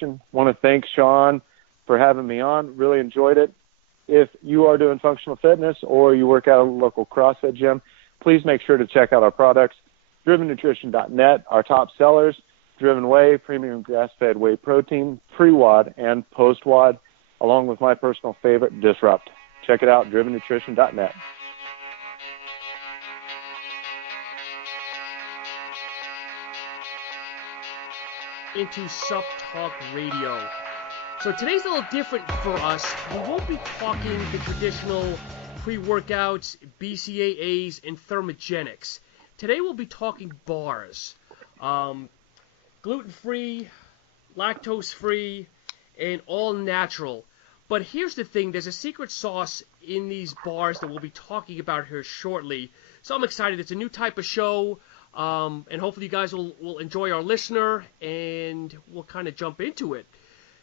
Nutrition. Want to thank Sean for having me on. Really enjoyed it. If you are doing functional fitness or you work out at a local CrossFit gym, please make sure to check out our products. DrivenNutrition.net, our top sellers, Driven Whey, premium grass-fed whey protein, pre-WOD and post-WOD, along with my personal favorite, Disrupt. Check it out, DrivenNutrition.net. Into SuppTalk Radio. So today's a little different for us. We won't be talking the traditional pre-workouts, BCAAs, and thermogenics. Today we'll be talking bars. Gluten-free, lactose-free, and all natural. But here's the thing, there's a secret sauce in these bars that we'll be talking about here shortly. So I'm excited. It's a new type of show. And hopefully you guys will enjoy our listener, and we'll kind of jump into it.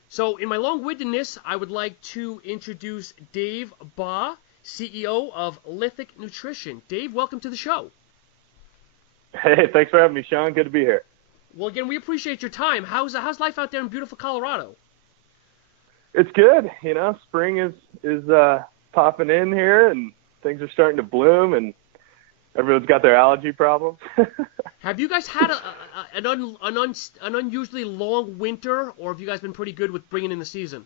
So in my long-windedness, I would like to introduce Dave Baugh, CEO of Lithic Nutrition. Dave, welcome to the show. Hey, thanks for having me, Sean. Good to be here. Well, again, we appreciate your time. How's life out there in beautiful Colorado? It's good. Spring is popping in here, and things are starting to bloom, and everyone's got their allergy problems. Have you guys had an unusually long winter, or have you guys been pretty good with bringing in the season?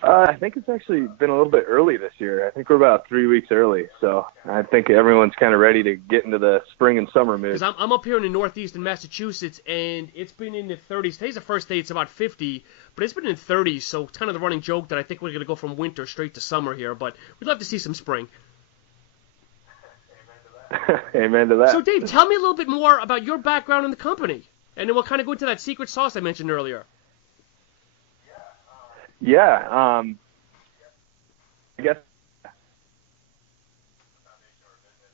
I think it's actually been a little bit early this year. I think we're about 3 weeks early, so I think everyone's kind of ready to get into the spring and summer mood. Because I'm up here in the Northeast in Massachusetts, and it's been in the 30s. Today's the first day it's about 50, but it's been in the 30s, so it's kind of the running joke that I think we're going to go from winter straight to summer here, but we'd love to see some spring. Amen to that. So, Dave, tell me a little bit more about your background in the company, and then we'll kind of go into that secret sauce I mentioned earlier. Yeah, I guess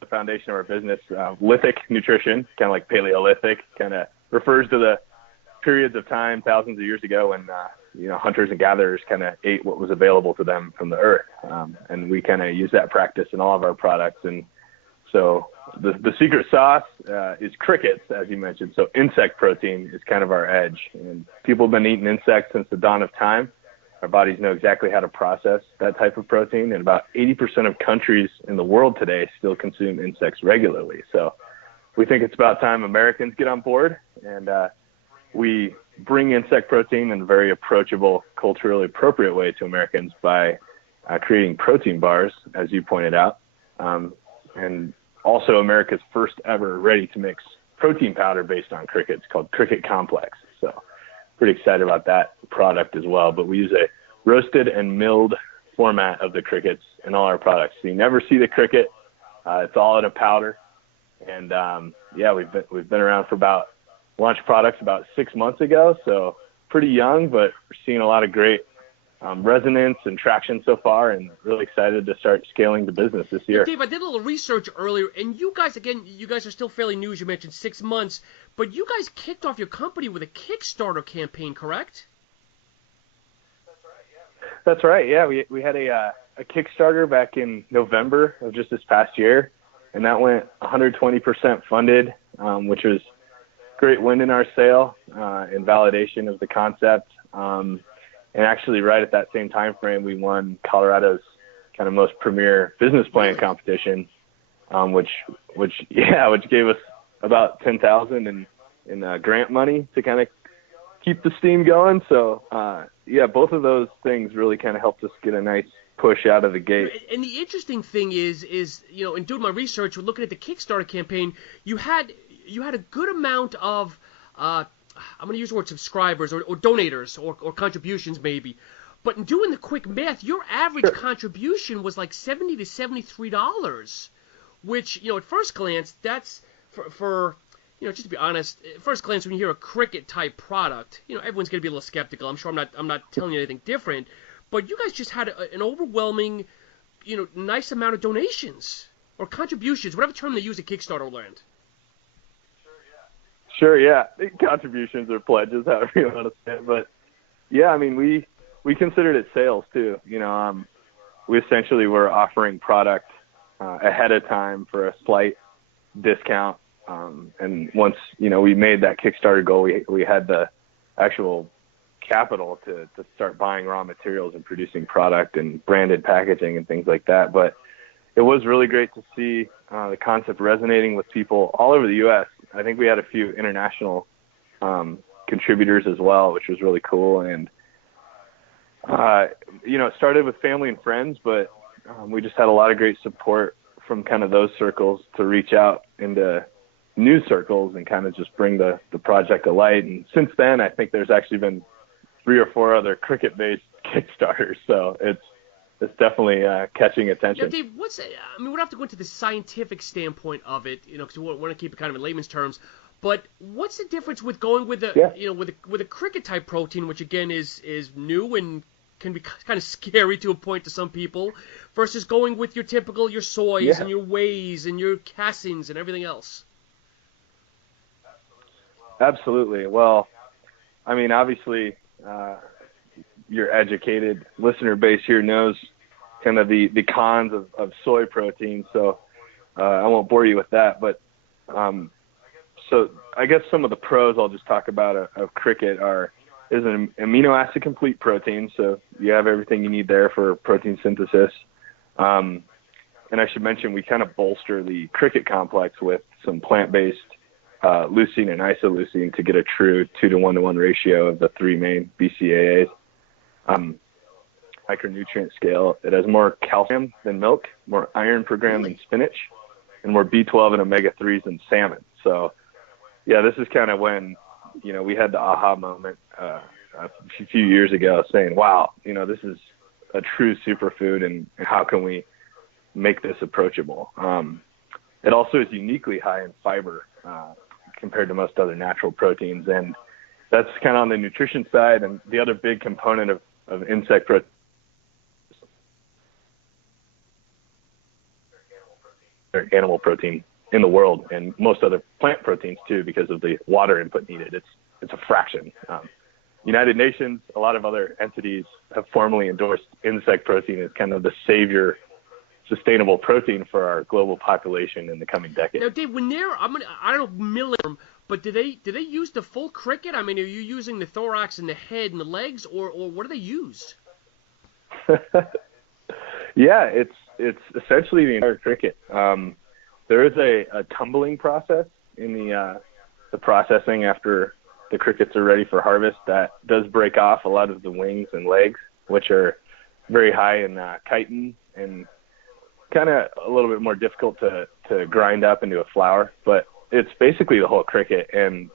the foundation of our business, Lithic Nutrition, kind of like Paleolithic, kind of refers to the periods of time thousands of years ago when hunters and gatherers kind of ate what was available to them from the earth, and we kind of use that practice in all of our products. And so the secret sauce is crickets, as you mentioned. So insect protein is kind of our edge, and people have been eating insects since the dawn of time. Our bodies know exactly how to process that type of protein, and about 80% of countries in the world today still consume insects regularly. So we think it's about time Americans get on board, and we bring insect protein in a very approachable, culturally appropriate way to Americans by creating protein bars, as you pointed out, and also America's first ever ready-to-mix protein powder based on crickets called Cricket Complex. So pretty excited about that product as well. But we use a roasted and milled format of the crickets in all our products. So you never see the cricket. It's all in a powder. And we've been around for launched products about 6 months ago. So pretty young, but we're seeing a lot of great resonance and traction so far, and really excited to start scaling the business this year. Dave, I did a little research earlier, and you guys are still fairly new, as you mentioned, 6 months, but you guys kicked off your company with a Kickstarter campaign, correct? That's right, yeah. We had a Kickstarter back in November of just this past year, and that went 120% funded, which was great win in our sale and validation of the concept. And actually, right at that same time frame, we won Colorado's kind of most premier business plan competition, which gave us about $10,000 in grant money to kind of keep the steam going. So, both of those things really kind of helped us get a nice push out of the gate. And the interesting thing is in doing my research, looking at the Kickstarter campaign, you had a good amount of I'm going to use the word subscribers or donators or contributions maybe. But in doing the quick math, your average contribution was like $70 to $73, which, at first glance, that's for just to be honest, at first glance, when you hear a cricket type product, everyone's going to be a little skeptical. I'm sure I'm not telling you anything different. But you guys just had an overwhelming, nice amount of donations or contributions, whatever term they use at Kickstarter land. Sure, yeah. Contributions or pledges, however you want to say it. But, yeah, I mean, we considered it sales, too. We essentially were offering product ahead of time for a slight discount. And once, we made that Kickstarter goal, we had the actual capital to start buying raw materials and producing product and branded packaging and things like that. But it was really great to see the concept resonating with people all over the U.S. I think we had a few international contributors as well, which was really cool. And, it started with family and friends, but we just had a lot of great support from kind of those circles to reach out into new circles and kind of just bring the project to light. And since then, I think there's actually been 3 or 4 other cricket-based Kickstarters. So it's definitely catching attention. Now, Dave, we don't have to go into the scientific standpoint of it, because we want to keep it kind of in layman's terms. But what's the difference with going with with a cricket type protein, which again is new and can be kind of scary to a point to some people, versus going with your typical soys and your wheys and your caseins and everything else? Absolutely. Well, I mean, obviously, your educated listener base here knows kind of the cons of soy protein, so I won't bore you with that. But so I guess some of the pros I'll just talk about of cricket is an amino acid complete protein, so you have everything you need there for protein synthesis. And I should mention we kind of bolster the cricket complex with some plant-based leucine and isoleucine to get a true 2-to-1-to-1 ratio of the 3 main BCAAs. Micronutrient scale, it has more calcium than milk, more iron per gram than spinach, and more B12 and omega-3s than salmon. So, yeah, this is kind of when, we had the aha moment a few years ago saying, wow, this is a true superfood, and how can we make this approachable? It also is uniquely high in fiber compared to most other natural proteins, and that's kind of on the nutrition side. And the other big component of insect protein, animal protein in the world, and most other plant proteins too, because of the water input needed. It's a fraction. United Nations, a lot of other entities have formally endorsed insect protein as kind of the savior sustainable protein for our global population in the coming decade. Now, Dave, when I don't know milligram, but do they use the full cricket? I mean, are you using the thorax and the head and the legs, or what do they use? Yeah, it's essentially the entire cricket. There is a tumbling process in the processing after the crickets are ready for harvest that does break off a lot of the wings and legs, which are very high in chitin and kind of a little bit more difficult to grind up into a flour. But it's basically the whole cricket, and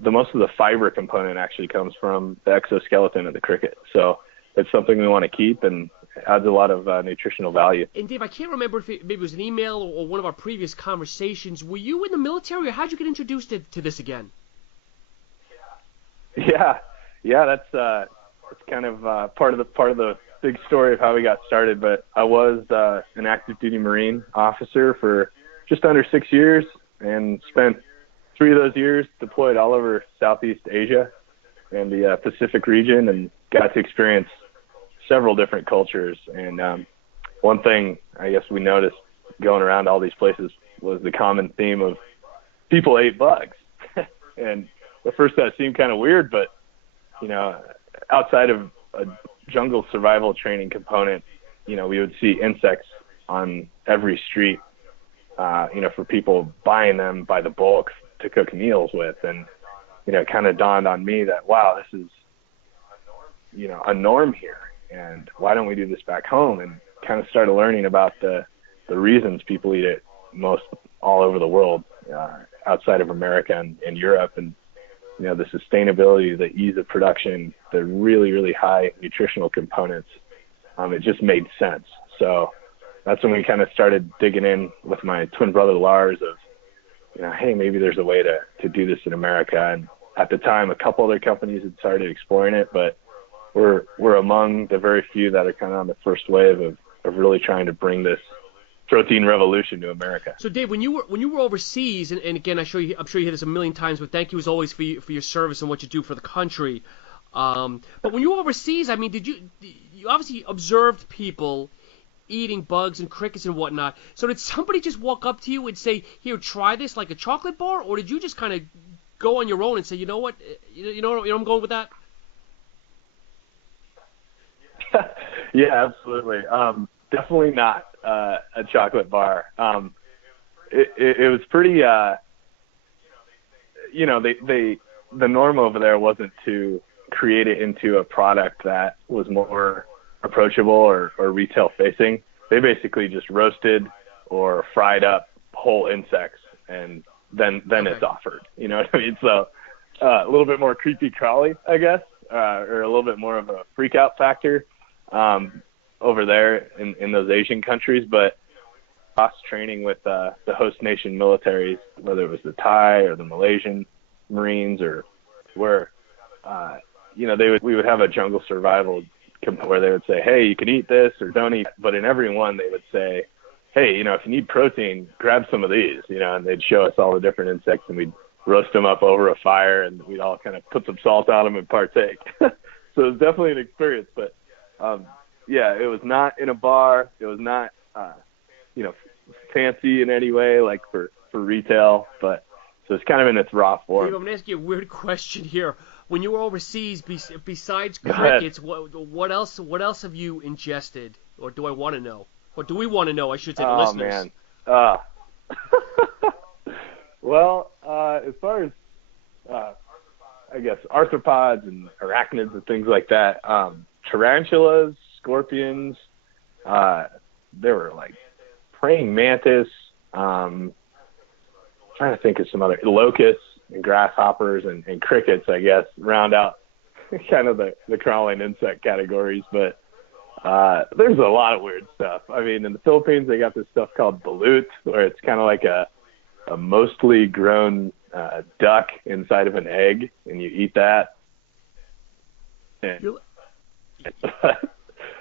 the most of the fiber component actually comes from the exoskeleton of the cricket. So it's something we want to keep, and adds a lot of nutritional value. And Dave, I can't remember if maybe it was an email or one of our previous conversations. Were you in the military, or how'd you get introduced to this again? Yeah, that's kind of part of the big story of how we got started. But I was an active duty Marine officer for just under 6 years, and spent 3 of those years deployed all over Southeast Asia and the Pacific region, and got to experience several different cultures. And one thing I guess we noticed going around all these places was the common theme of people ate bugs. And at first that seemed kind of weird, but outside of a jungle survival training component, we would see insects on every street, for people buying them by the bulk to cook meals with. And it kind of dawned on me that, wow, this is a norm here. And why don't we do this back home? And kind of started learning about the reasons people eat it most all over the world, outside of America and Europe. And, the sustainability, the ease of production, the really, really high nutritional components, it just made sense. So that's when we kind of started digging in with my twin brother, Lars, of, hey, maybe there's a way to do this in America. And at the time, a couple other companies had started exploring it, but we're among the very few that are kind of on the first wave of really trying to bring this protein revolution to America. So Dave, when you were overseas, and again, I'm sure you hear this a million times, but thank you as always for your service and what you do for the country. But when you were overseas, I mean, you obviously observed people eating bugs and crickets and whatnot. So did somebody just walk up to you and say, "Here, try this," like a chocolate bar, or did you just kind of go on your own and say, you know what, I'm going with that? Yeah, absolutely. Definitely not a chocolate bar. It was pretty, the norm over there wasn't to create it into a product that was more approachable or retail facing. They basically just roasted or fried up whole insects, and then it's offered. You know what I mean? So a little bit more creepy crawly, I guess, or a little bit more of a freak out factor over there in those Asian countries. But cross training with the host nation militaries, whether it was the Thai or the Malaysian Marines, or where we would have a jungle survival where they would say, hey, you can eat this or don't eat. But in every one they would say, hey, if you need protein, grab some of these, and they'd show us all the different insects, and we'd roast them up over a fire, and we'd all kind of put some salt on them and partake. So it was definitely an experience. But it was not in a bar. It was not fancy in any way, like for retail, but so it's kind of in its raw form. Dave, I'm going to ask you a weird question here. When you were overseas, besides crickets, what else have you ingested, or do I want to know? Or do we want to know, I should say, the listeners? Oh, man. Well, as far as, I guess, arthropods and arachnids and things like that, tarantulas, scorpions, there were, like, praying mantis, trying to think of some other, locusts and grasshoppers and crickets, I guess, round out kind of the crawling insect categories. But there's a lot of weird stuff. I mean, in the Philippines, they got this stuff called balut, where it's kind of like a mostly grown duck inside of an egg, and you eat that. And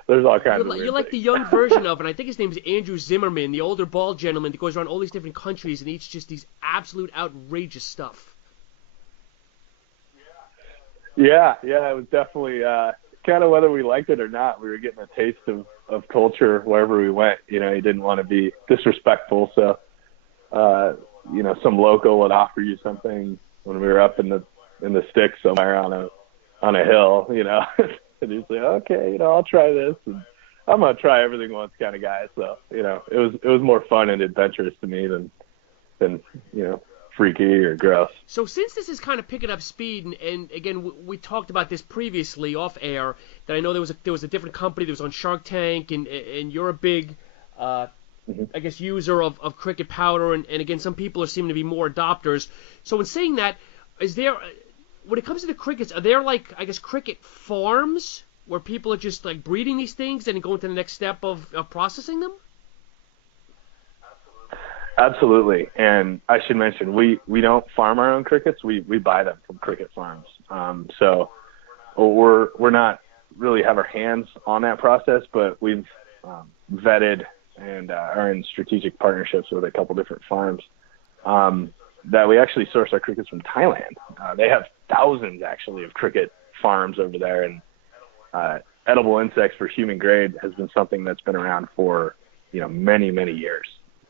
there's all kinds of weird You're like things. the young version of, and I think his name is Andrew Zimmerman, the older bald gentleman that goes around all these different countries and eats just these absolute outrageous stuff. Yeah, it was definitely kind of whether we liked it or not. We were getting a taste of culture wherever we went. You didn't want to be disrespectful, so some local would offer you something when we were up in the sticks somewhere on a hill. And you'd say, okay, I'll try this, and I'm gonna try everything once kind of guy. So it was more fun and adventurous to me than freaky or gross. So since this is kind of picking up speed, and again, we talked about this previously off air, that I know there was a different company that was on Shark Tank, and you're a big, I guess, user of cricket powder, and again, some people are seeming to be more adopters. So in saying that, is there, when it comes to the crickets, are there, like, I guess, cricket farms where people are just, like, breeding these things and going to the next step of processing them? Absolutely. And I should mention, we don't farm our own crickets. We buy them from cricket farms. So we're not really have our hands on that process, but we've vetted and are in strategic partnerships with a couple different farms that we actually source our crickets from Thailand. They have thousands, actually, of cricket farms over there, and edible insects for human grade has been something that's been around for many, many years.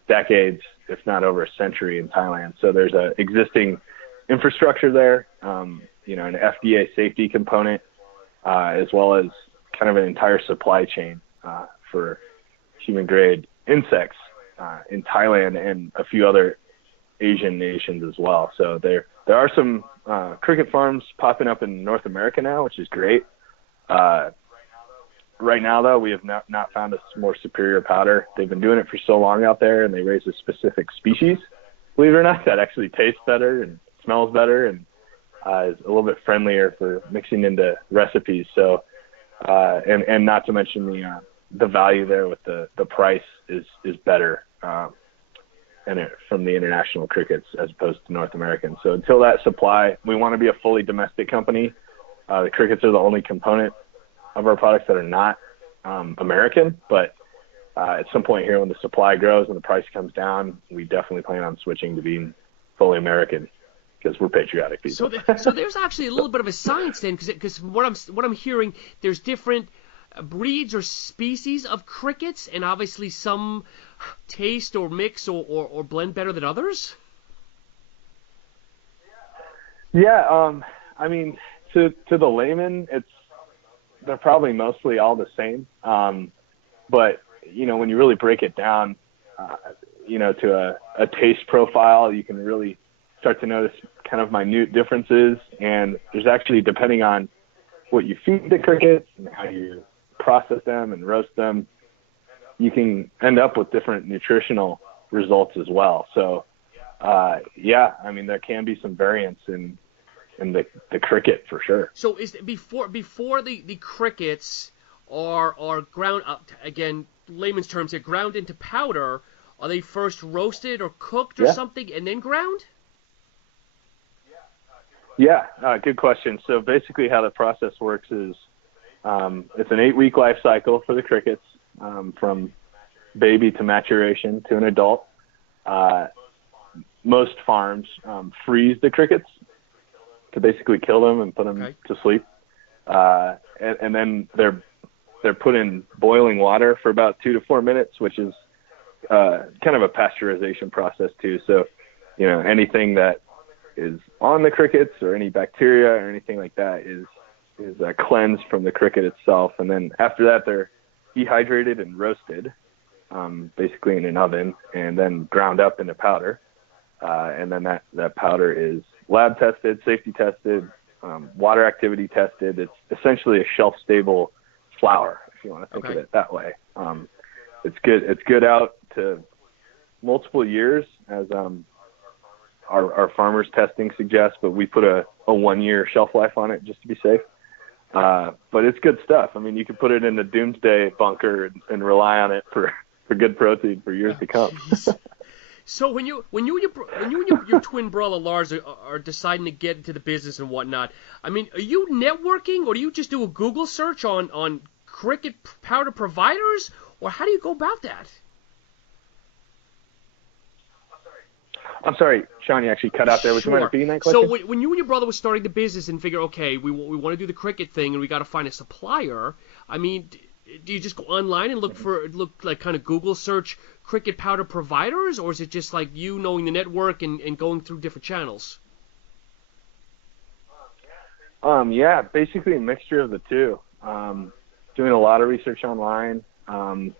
Decades, if not over a century, in Thailand. So there's a existing infrastructure there, an FDA safety component, as well as kind of an entire supply chain for human grade insects in Thailand and a few other Asian nations as well. So there are some cricket farms popping up in North America now, which is great. Right now, though, we have not found a more superior powder. They've been doing it for so long out there, and they raise a specific species, believe it or not, that actually tastes better and smells better and is a little bit friendlier for mixing into recipes. So, and not to mention the value there with the price is better from the international crickets as opposed to North American. So until that supply, we want to be a fully domestic company. The crickets are the only component of our products that are not American, but at some point here when the supply grows and the price comes down, we definitely plan on switching to being fully American because we're patriotic people. So there's actually a little bit of a science then, because what I'm hearing, there's different breeds or species of crickets, and obviously some taste or mix or blend better than others. Yeah, I mean, to the layman, they're probably mostly all the same. But when you really break it down, to a taste profile, you can really start to notice kind of minute differences. And there's actually, depending on what you feed the crickets and how you process them and roast them, you can end up with different nutritional results as well. So, I mean, there can be some variance in the cricket for sure. So is before the crickets are ground up, again, layman's terms, they're ground into powder. Are they first roasted or cooked or something and then ground? Yeah, good question. So basically how the process works is it's an 8-week life cycle for the crickets, from baby to maturation to an adult. Most farms freeze the crickets to basically kill them and put them to sleep. And then they're put in boiling water for about 2 to 4 minutes, which is kind of a pasteurization process too. So, anything that is on the crickets or any bacteria or anything like that is cleansed from the cricket itself. And then after that, they're dehydrated and roasted, basically in an oven, and then ground up into powder. And then that powder is lab tested, safety tested, water activity tested. It's essentially a shelf-stable flour, if you want to think of it that way. It's good out to multiple years, as our farmers testing suggests, but we put a 1-year shelf life on it just to be safe. But it's good stuff. I mean, you could put it in the doomsday bunker and rely on it for good protein for years to come. So when you and your twin brother Lars are deciding to get into the business and whatnot, I mean, are you networking, or do you just do a Google search on cricket powder providers, or how do you go about that? I'm sorry, Sean, you actually cut out there. Would you mind repeating that question? So when you and your brother were starting the business and figure, okay, we want to do the cricket thing and we got to find a supplier, I mean, do you just go online and look like kind of Google search cricket powder providers, or is it just like you knowing the network and going through different channels? Yeah, basically a mixture of the two. Doing a lot of research online, trying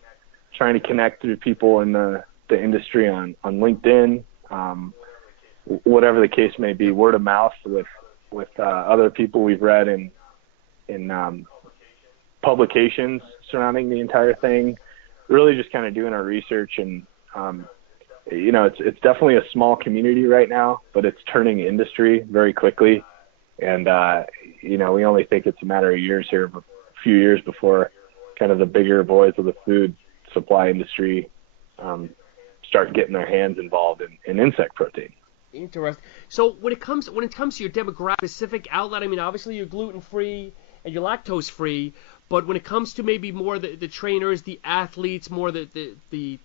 to connect through people in the industry on LinkedIn, whatever the case may be, word of mouth with other people we've read in publications surrounding the entire thing. Really just kind of doing our research, and it's definitely a small community right now, but it's turning industry very quickly. And we only think it's a matter of years here, a few years before kind of the bigger boys of the food supply industry start getting their hands involved in insect protein. Interesting. So when it comes to your demographic specific outlet, I mean, obviously you're gluten free and you're lactose free, but when it comes to maybe more the trainers, the athletes, more the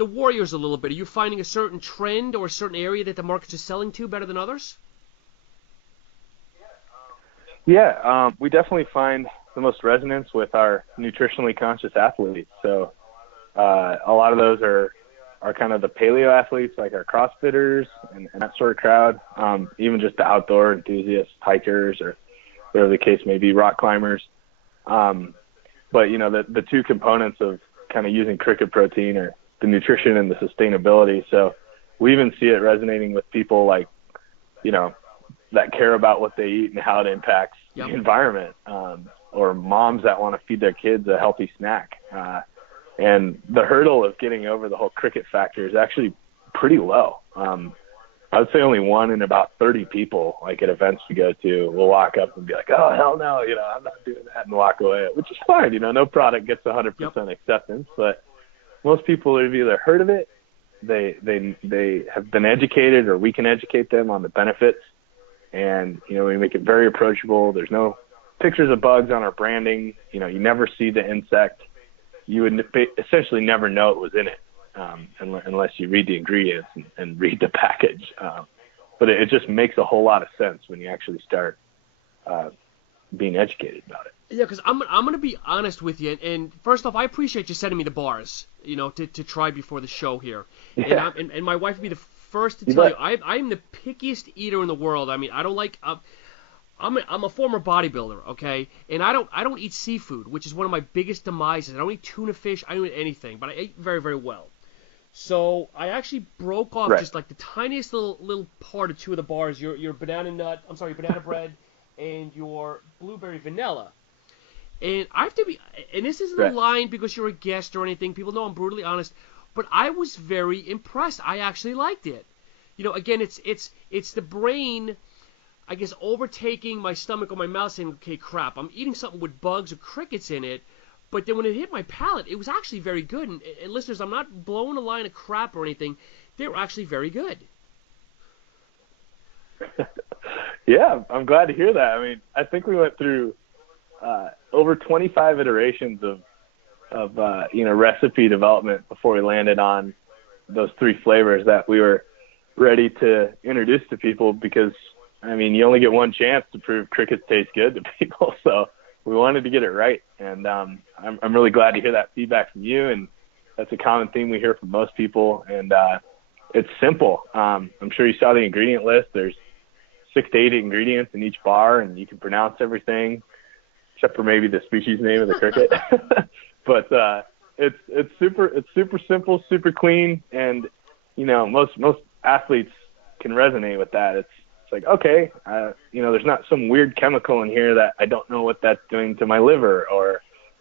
warriors a little bit, are you finding a certain trend or a certain area that the markets are selling to better than others? Yeah, we definitely find the most resonance with our nutritionally conscious athletes. So a lot of those are kind of the paleo athletes, like our CrossFitters and that sort of crowd, even just the outdoor enthusiasts, hikers, or whatever the case may be, rock climbers. But, the two components of kind of using cricket protein are the nutrition and the sustainability. So we even see it resonating with people like, that care about what they eat and how it impacts the environment, or moms that want to feed their kids a healthy snack. And the hurdle of getting over the whole cricket factor is actually pretty low. I would say only 1 in about 30 people, like at events we go to, will walk up and be like, oh, hell no, I'm not doing that, and walk away, which is fine. No product gets 100% acceptance, but most people have either heard of it, they have been educated, or we can educate them on the benefits. And, we make it very approachable. There's no pictures of bugs on our branding. You never see the insect. You would essentially never know it was in it unless you read the ingredients and read the package. But it just makes a whole lot of sense when you actually start being educated about it. Yeah, because I'm going to be honest with you. And first off, I appreciate you sending me the bars, to try before the show here. Yeah. And my wife would be the first to You tell bet. you, I'm the pickiest eater in the world. I mean, I don't like. I'm a former bodybuilder, okay, and I don't eat seafood, which is one of my biggest demises. I don't eat tuna fish. I don't eat anything, but I eat very, very well. So I actually broke off Right. just like the tiniest little part of two of the bars. Your banana bread, and your blueberry vanilla. And I have to be, and this isn't a Right. line because you're a guest or anything. People know I'm brutally honest, but I was very impressed. I actually liked it. Again, it's the brain, I guess, overtaking my stomach or my mouth, saying, okay, crap, I'm eating something with bugs or crickets in it. But then when it hit my palate, it was actually very good. And listeners, I'm not blowing a line of crap or anything. They were actually very good. Yeah, I'm glad to hear that. I mean, I think we went through over 25 iterations of recipe development before we landed on those three flavors that we were ready to introduce to people, because I mean, you only get one chance to prove crickets taste good to people. So we wanted to get it right. And I'm really glad to hear that feedback from you. And that's a common theme we hear from most people. And it's simple. I'm sure you saw the ingredient list. There's 6 to 8 ingredients in each bar, and you can pronounce everything except for maybe the species name of the cricket. But it's super simple, super clean. And, most athletes can resonate with that. It's like, okay, there's not some weird chemical in here that I don't know what that's doing to my liver, or,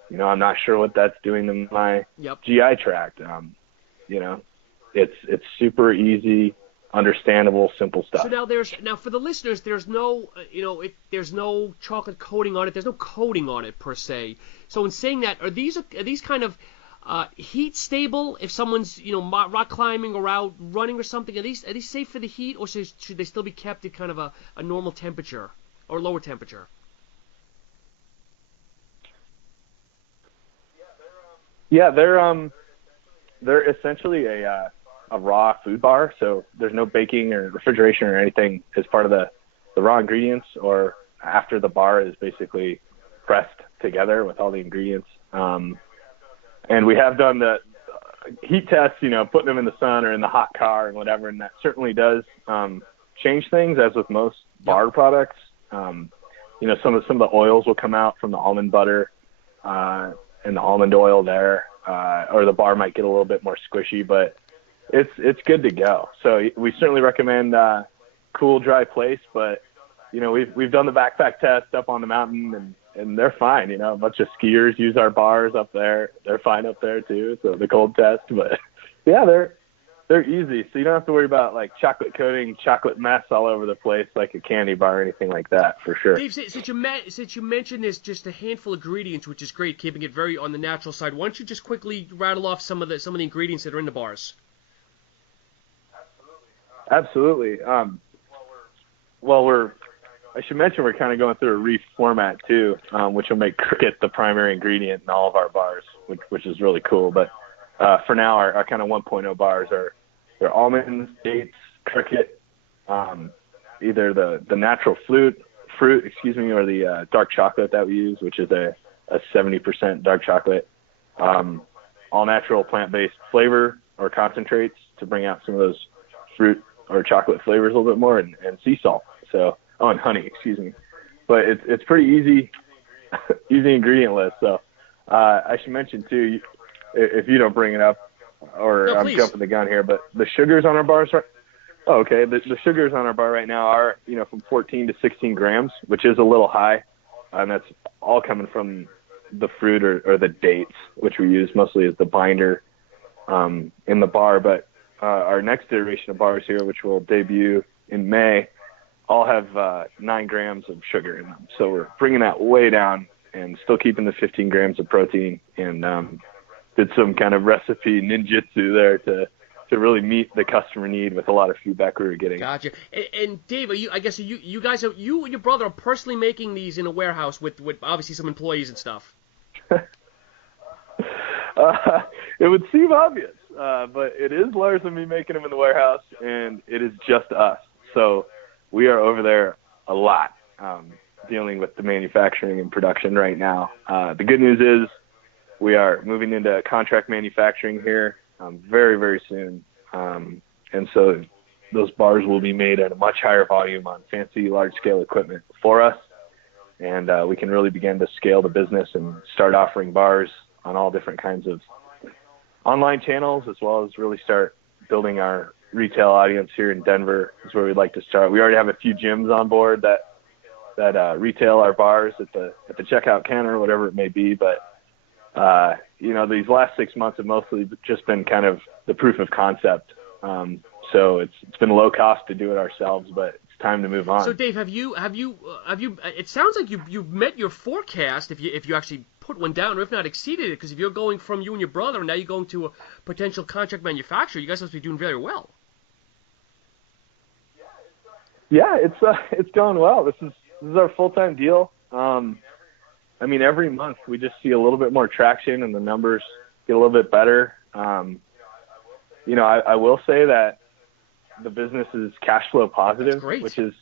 I'm not sure what that's doing to my GI tract. It's super easy, understandable, simple stuff. So now for the listeners, there's no there's no chocolate coating on it. There's no coating on it per se. So in saying that, are these kind of heat stable if someone's rock climbing or out running or something? Are these safe for the heat, or should they still be kept at kind of a normal temperature or lower temperature? Yeah, they're essentially a raw food bar, so there's no baking or refrigeration or anything as part of the raw ingredients or after the bar is basically pressed together with all the ingredients. And we have done the heat tests, putting them in the sun or in the hot car and whatever, and that certainly does change things, as with most bar products. Some of the oils will come out from the almond butter and the almond oil there, or the bar might get a little bit more squishy, but it's good to go. So we certainly recommend cool, dry place, but we've done the backpack test up on the mountain, and they're fine. A bunch of skiers use our bars up there. They're fine up there too. So the cold test, but yeah, they're easy. So you don't have to worry about like chocolate coating, chocolate mess all over the place like a candy bar or anything like that, for sure. Dave, since you mentioned this, just a handful of ingredients, which is great, keeping it very on the natural side. Why don't you just quickly rattle off some of the ingredients that are in the bars? Absolutely. I should mention we're kind of going through a reformat too, which will make cricket the primary ingredient in all of our bars, which is really cool. But for now, our kind of 1.0 bars they're almonds, dates, cricket, either the natural fruit, or the dark chocolate that we use, which is a 70% dark chocolate, all natural plant-based flavor or concentrates to bring out some of those fruit or chocolate flavors a little bit more, and sea salt. So, and honey, but it's pretty easy ingredient list. So I should mention too, if you don't bring it up, or no, I'm jumping the gun here, but the sugars on our bars the sugars on our bar right now are from 14 to 16 grams, which is a little high, and that's all coming from the fruit or the dates, which we use mostly as the binder in the bar. But our next iteration of bars here, which will debut in May, all have 9 grams of sugar in them. So we're bringing that way down and still keeping the 15 grams of protein, and did some kind of recipe ninjutsu there to really meet the customer need with a lot of feedback we were getting. Gotcha. And Dave, you guys and your brother are personally making these in a warehouse with obviously some employees and stuff. It would seem obvious, but it is Lars and me making them in the warehouse, and it is just us. So we are over there a lot, dealing with the manufacturing and production right now. The good news is we are moving into contract manufacturing here very, very soon. And so those bars will be made at a much higher volume on fancy large-scale equipment for us, and we can really begin to scale the business and start offering bars on all different kinds of online channels, as well as really start building our retail audience here in Denver is where we'd like to start. We already have a few gyms on board that retail our bars at the checkout counter, whatever it may be. But, these last 6 months have mostly just been kind of the proof of concept. So it's been low cost to do it ourselves, but it's time to move on. So Dave, have you, it sounds like you've met your forecast if you actually put one down, or if not exceeded it, because if you're going from you and your brother, and now you're going to a potential contract manufacturer, you guys must be doing very well. Yeah, it's going well. This is our full-time deal. Every month we just see a little bit more traction and the numbers get a little bit better. I will say that the business is cash flow positive, which is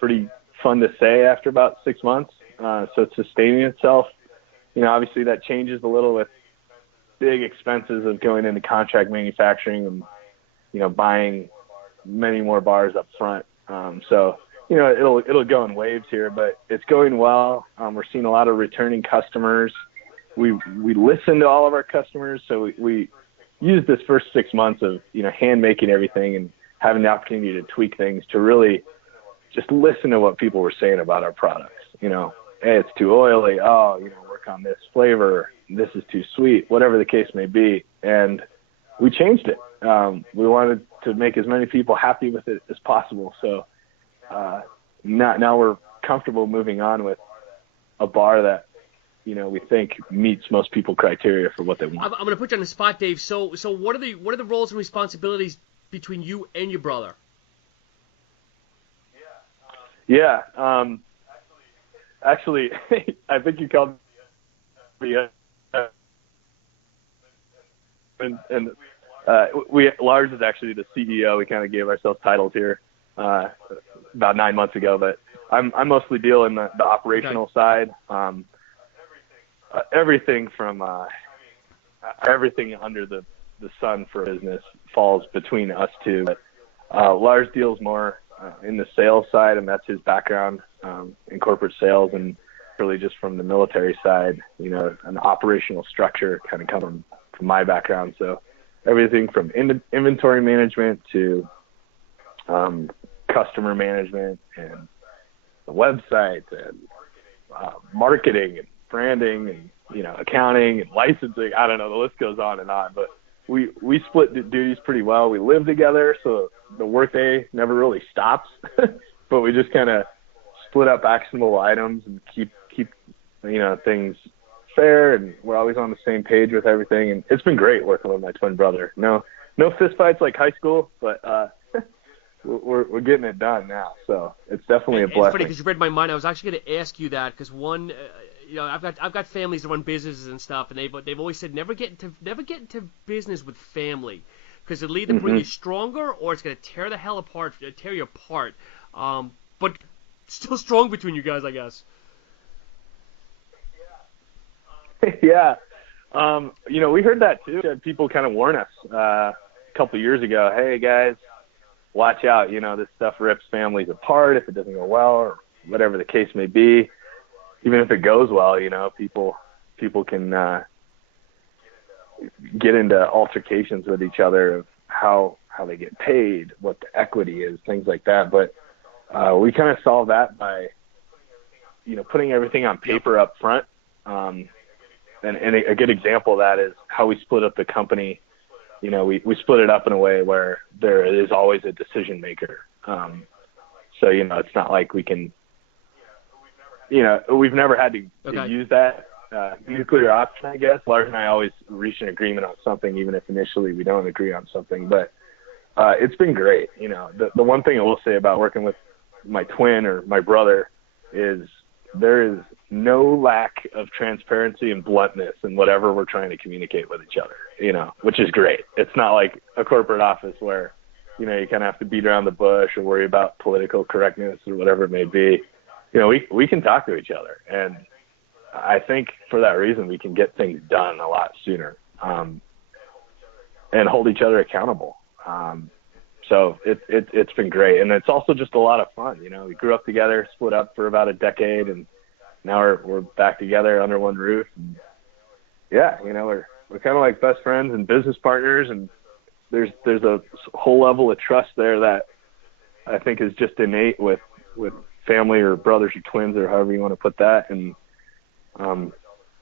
pretty fun to say after about 6 months. So it's sustaining itself. Obviously that changes a little with big expenses of going into contract manufacturing and, buying many more bars up front. It'll go in waves here, but it's going well. We're seeing a lot of returning customers. We listen to all of our customers. So we use this first 6 months of, hand making everything and having the opportunity to tweak things to really just listen to what people were saying about our products. Hey, it's too oily. Oh, work on this flavor. This is too sweet, whatever the case may be. And we changed it. We wanted to make as many people happy with it as possible. So now we're comfortable moving on with a bar that, we think meets most people's criteria for what they want. I'm going to put you on the spot, Dave. So what are the roles and responsibilities between you and your brother? Yeah. Actually, I think you called me Lars is actually the CEO. We kind of gave ourselves titles here about 9 months ago, but I'm mostly deal in the operational side. Everything from everything under the sun for business falls between us two. But Lars deals more in the sales side, and that's his background in corporate sales, and really just from the military side, an operational structure kind of coming from my background. So everything from inventory management to customer management and the website and marketing and branding and, accounting and licensing. I don't know, the list goes on and on, but we split the duties pretty well. We live together, so the workday never really stops, but we just kind of split up actionable items and keep things fair, and we're always on the same page with everything. And it's been great working with my twin brother. No fist fights like high school, but we're getting it done now. So it's definitely a blessing. It's funny because you read my mind. I was actually going to ask you that because one, I've got families that run businesses and stuff, and they've always said never get into business with family because it'll either bring you stronger or it's going to tear you apart. But still strong between you guys, I guess. Yeah. We heard that too. People kind of warn us a couple of years ago, hey guys, watch out, this stuff rips families apart if it doesn't go well or whatever the case may be. Even if it goes well, people can get into altercations with each other of how they get paid, what the equity is, things like that. But we kind of solve that by, putting everything on paper up front. And a good example of that is how we split up the company. We split it up in a way where there is always a decision maker. So, it's not like we can, we've never had to use that nuclear option, I guess. Lars and I always reach an agreement on something, even if initially we don't agree on something. But it's been great. The one thing I will say about working with my twin or my brother is there is no lack of transparency and bluntness in whatever we're trying to communicate with each other, which is great. It's not like a corporate office where, you kind of have to beat around the bush or worry about political correctness or whatever it may be. We can talk to each other. And I think for that reason, we can get things done a lot sooner and hold each other accountable. So it's been great. And it's also just a lot of fun. You know, we grew up together, split up for about a decade, and now we're back together under one roof. And yeah, you know, we're kind of like best friends and business partners, and there's a whole level of trust there that I think is just innate with family or brothers or twins or however you want to put that. And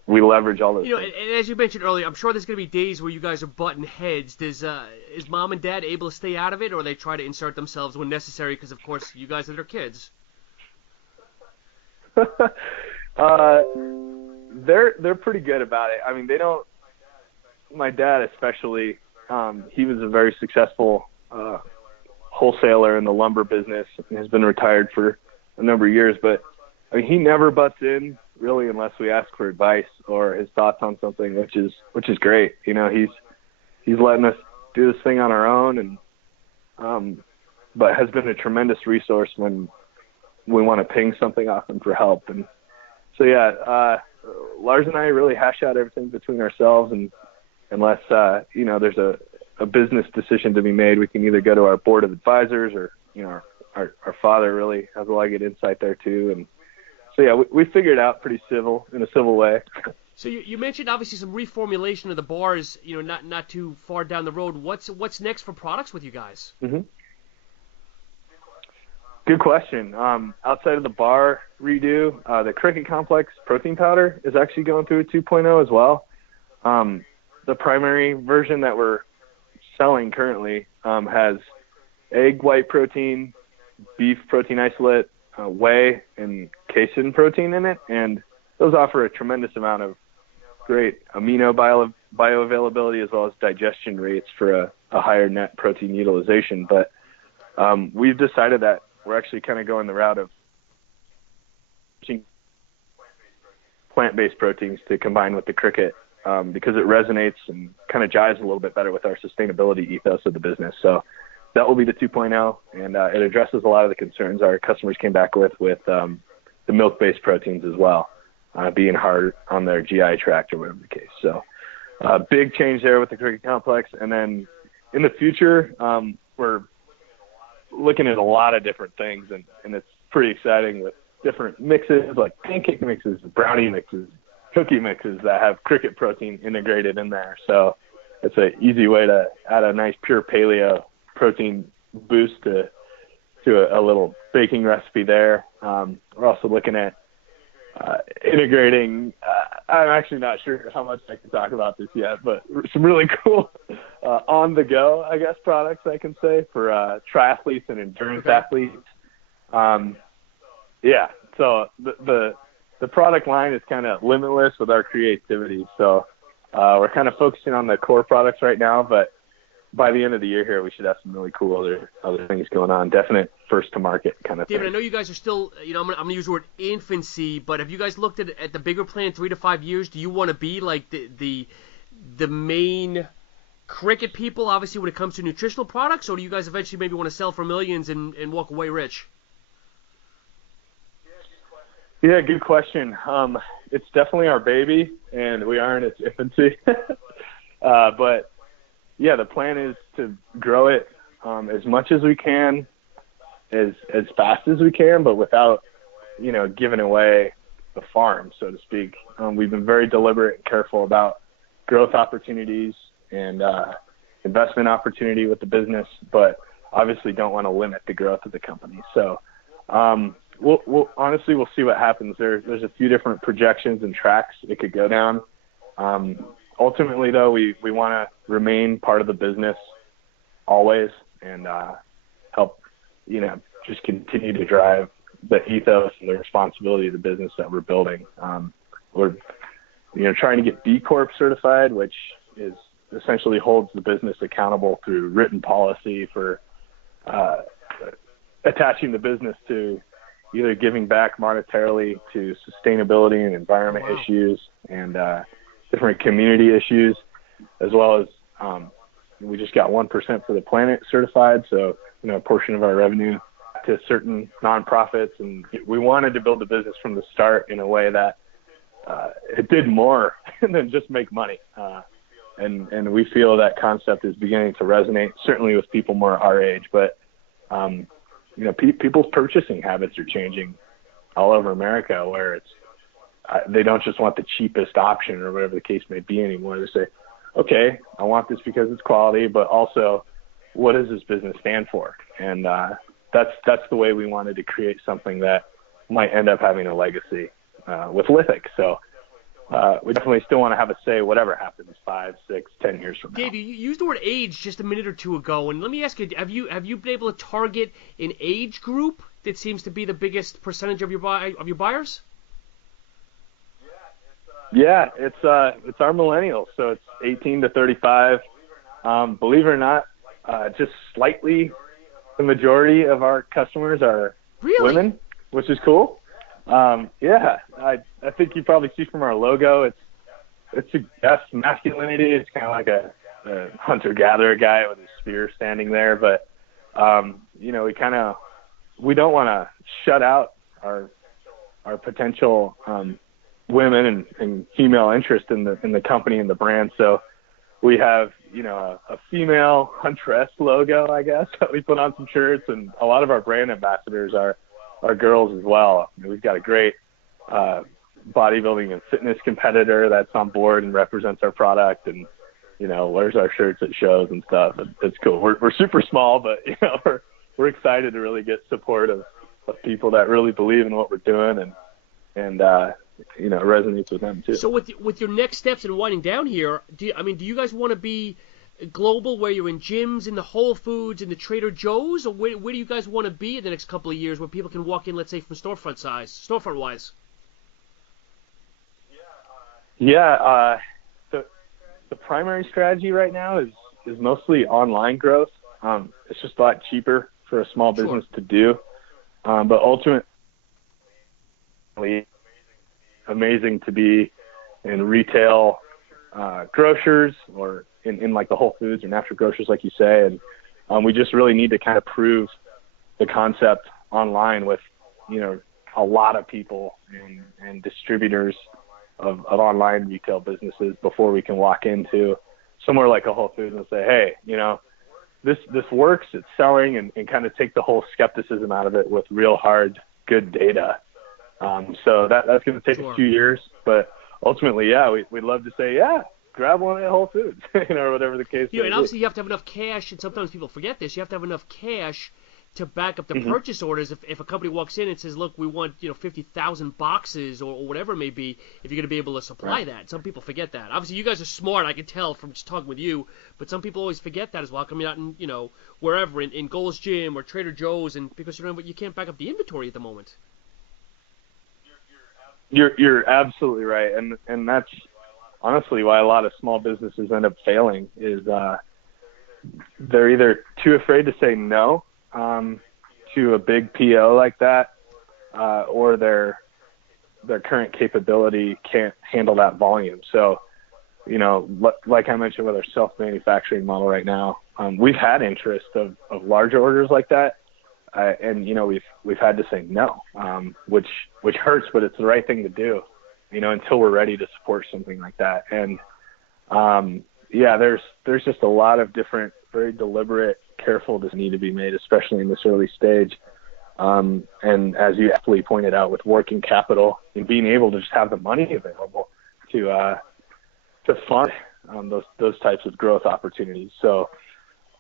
we leverage all those things. And as you mentioned earlier, I'm sure there's going to be days where you guys are butting heads. Is mom and dad able to stay out of it, or they try to insert themselves when necessary? Because, of course, you guys are their kids. They're pretty good about it. I mean, they don't. My dad especially, he was a very successful wholesaler in the lumber business and has been retired for a number of years. But I mean, he never butts in really unless we ask for advice or his thoughts on something, which is great. You know, he's letting us do this thing on our own, and but has been a tremendous resource when we want to ping something off him for help. And so yeah, Lars and I really hash out everything between ourselves, and unless you know, there's a business decision to be made, we can either go to our board of advisors, or you know, our father really has a lot of good insight there too. And so yeah, we figured it out in a civil way. So you mentioned obviously some reformulation of the bars, you know, not too far down the road. What's next for products with you guys? Mm-hmm. Good question. Outside of the bar redo, the Cricket Complex protein powder is actually going through a 2.0 as well. The primary version that we're selling currently has egg white protein, beef protein isolate, whey, and casein protein in it, and those offer a tremendous amount of great amino bioavailability as well as digestion rates for a higher net protein utilization. But we've decided that we're actually kind of going the route of plant-based proteins to combine with the Cricket, because it resonates and kind of jives a little bit better with our sustainability ethos of the business. So that will be the 2.0, and it addresses a lot of the concerns our customers came back with the milk-based proteins as well, being hard on their GI tract or whatever the case. So big change there with the Cricket Complex. And then in the future, we're looking at a lot of different things, and it's pretty exciting with different mixes like pancake mixes, brownie mixes, cookie mixes that have Cricket protein integrated in there. So it's an easy way to add a nice pure paleo protein boost to a little baking recipe there. We're also looking at integrating, I'm actually not sure how much I can talk about this yet, but some really cool on-the-go, I guess, products I can say for triathletes and endurance athletes. Yeah, so the product line is kind of limitless with our creativity. So we're kind of focusing on the core products right now, but by the end of the year here, we should have some really cool other things going on. Definite first to market kind of thing. David, I know you guys are still, you know, I'm gonna use the word infancy, but have you guys looked at the bigger plan, 3 to 5 years? Do you want to be like the main Cricket people, obviously, when it comes to nutritional products, or do you guys eventually maybe want to sell for millions and walk away rich? Yeah, good question. It's definitely our baby, and we are in its infancy. But yeah, the plan is to grow it as much as we can, as fast as we can, but without, you know, giving away the farm, so to speak. We've been very deliberate and careful about growth opportunities and investment opportunity with the business, but obviously don't want to limit the growth of the company. So we'll honestly, we'll see what happens. There's a few different projections and tracks it could go down. Ultimately, though, we want to remain part of the business always and help, you know, just continue to drive the ethos and the responsibility of the business that we're building. We're, you know, trying to get B Corp certified, which is essentially holds the business accountable through written policy for attaching the business to either giving back monetarily to sustainability and environment issues and different community issues, as well as we just got 1% for the planet certified. So, you know, a portion of our revenue to certain nonprofits. And we wanted to build the business from the start in a way that it did more than just make money. and we feel that concept is beginning to resonate, certainly with people more our age. But people's purchasing habits are changing all over America, where it's they don't just want the cheapest option or whatever the case may be anymore. They say, okay, I want this because it's quality, but also, what does this business stand for? And that's the way we wanted to create something that might end up having a legacy with Lithic. So we definitely still want to have a say whatever happens 5, 6, 10 years from now. Dave, you used the word age just a minute or two ago, and let me ask you, have you been able to target an age group that seems to be the biggest percentage of your buyers? Yeah, it's our millennials, so it's 18 to 35. Believe it or not, just slightly the majority of our customers are women, which is cool. Yeah, I think you probably see from our logo, it suggests masculinity. It's kind of like a hunter-gatherer guy with a spear standing there, but we don't want to shut out our potential women and female interest in the company and the brand. So we have, a female huntress logo, I guess, that we put on some shirts, and a lot of our brand ambassadors are girls as well. We've got a great bodybuilding and fitness competitor that's on board and represents our product and, wears our shirts at shows and stuff. It's cool. We're super small, but, we're excited to really get support of people that really believe in what we're doing and it resonates with them too. So with your next steps in winding down here, do you guys want to be global, where you're in gyms, in the Whole Foods, in the Trader Joe's, or where do you guys want to be in the next couple of years, where people can walk in, let's say, from storefront wise? Yeah, the primary strategy right now is mostly online growth. It's just a lot cheaper for a small business to do, but ultimately amazing to be in retail grocers or in like the Whole Foods or natural grocers, like you say. And we just really need to kind of prove the concept online with, a lot of people and distributors of online retail businesses before we can walk into somewhere like a Whole Foods and say, hey, this works, it's selling, and kind of take the whole skepticism out of it with real hard, good data. So that's going to take a few years, but ultimately, yeah, we'd love to say, yeah, grab one at Whole Foods, or whatever the case may be. And obviously you have to have enough cash, and sometimes people forget this, you have to have enough cash to back up the purchase orders. If a company walks in and says, look, we want 50,000 boxes or whatever it may be, if you're going to be able to supply that. Some people forget that. Obviously you guys are smart, I can tell from just talking with you, but some people always forget that as well, coming out in, wherever, in Gold's Gym or Trader Joe's, and because you can't back up the inventory at the moment. You're absolutely right, and that's honestly why a lot of small businesses end up failing. Is they're either too afraid to say no to a big PO like that, or their current capability can't handle that volume. So, like I mentioned with our self-manufacturing model right now, we've had interest of larger orders like that. And we've had to say no, which hurts, but it's the right thing to do, until we're ready to support something like that. And there's just a lot of different, very deliberate, careful decisions need to be made, especially in this early stage. And as you aptly pointed out, with working capital and being able to just have the money available to fund those types of growth opportunities. So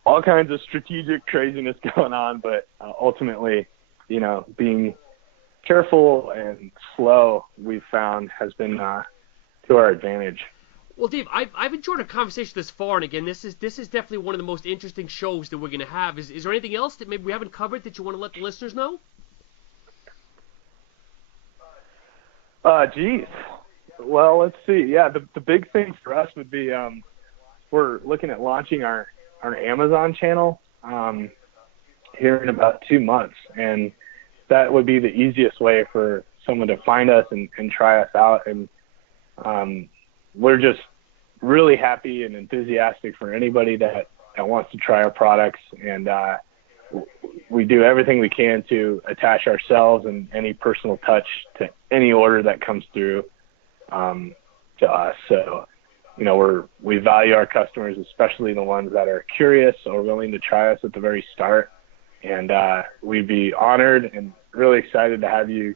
all kinds of strategic craziness going on, but ultimately, being careful and slow, we've found, has been to our advantage. Well, Dave, I've enjoyed our conversation this far, and again, this is definitely one of the most interesting shows that we're going to have. Is there anything else that maybe we haven't covered that you want to let the listeners know? Geez. Well, let's see. Yeah, the big thing for us would be we're looking at launching our Amazon channel here in about 2 months, and that would be the easiest way for someone to find us and try us out. And we're just really happy and enthusiastic for anybody that wants to try our products, and we do everything we can to attach ourselves and any personal touch to any order that comes through to us. So we value our customers, especially the ones that are curious or willing to try us at the very start. And we'd be honored and really excited to have you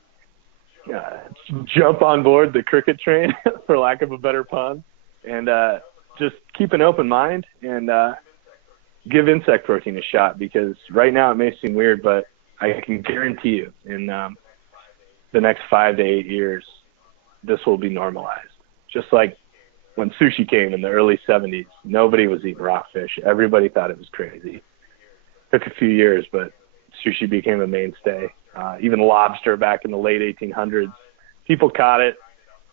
jump on board the cricket train, for lack of a better pun, and just keep an open mind and give insect protein a shot, because right now it may seem weird, but I can guarantee you in the next 5 to 8 years, this will be normalized. Just like when sushi came in the early 70s, nobody was eating raw fish. Everybody thought it was crazy. Took a few years, but sushi became a mainstay. Even lobster back in the late 1800s, people caught it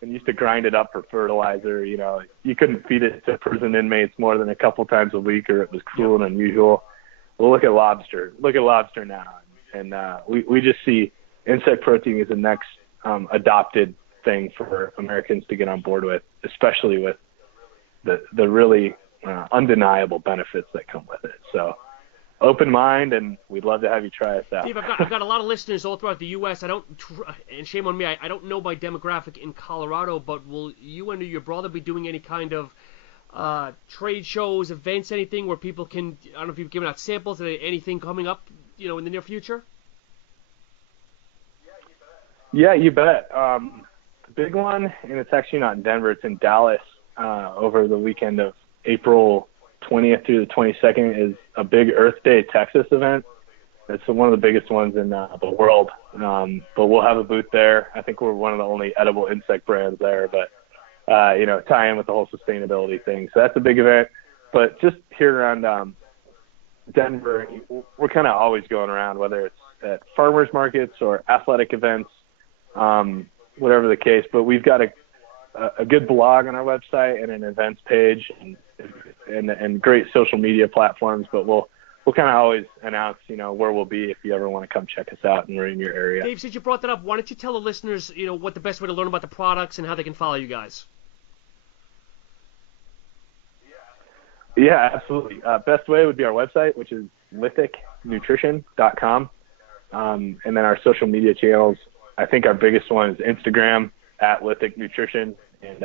and used to grind it up for fertilizer. You couldn't feed it to prison inmates more than a couple times a week, or it was cruel and unusual. Well, look at lobster. Look at lobster now. And we just see insect protein as the next adopted thing for Americans to get on board with, especially with the really undeniable benefits that come with it. So open mind, and we'd love to have you try us out. Steve, I've got a lot of listeners all throughout the U.S. And shame on me, I don't know my demographic in Colorado, but will you and your brother be doing any kind of trade shows, events, anything where people can, I don't know if you've given out samples, anything coming up, in the near future? Yeah, you bet. The big one, and it's actually not in Denver, it's in Dallas over the weekend of April 20th through the 22nd, is a big Earth Day Texas event. It's one of the biggest ones in the world, but we'll have a booth there. I think we're one of the only edible insect brands there, but tie in with the whole sustainability thing. So that's a big event. But just here around Denver, we're kind of always going around, whether it's at farmers markets or athletic events, whatever the case. But we've got a good blog on our website and an events page and great social media platforms. But we'll kind of always announce, where we'll be if you ever want to come check us out and we're in your area. Dave, since you brought that up, why don't you tell the listeners, what the best way to learn about the products and how they can follow you guys? Yeah, absolutely. Best way would be our website, which is lithicnutrition.com. And then our social media channels, I think our biggest one is Instagram at Lithic Nutrition, and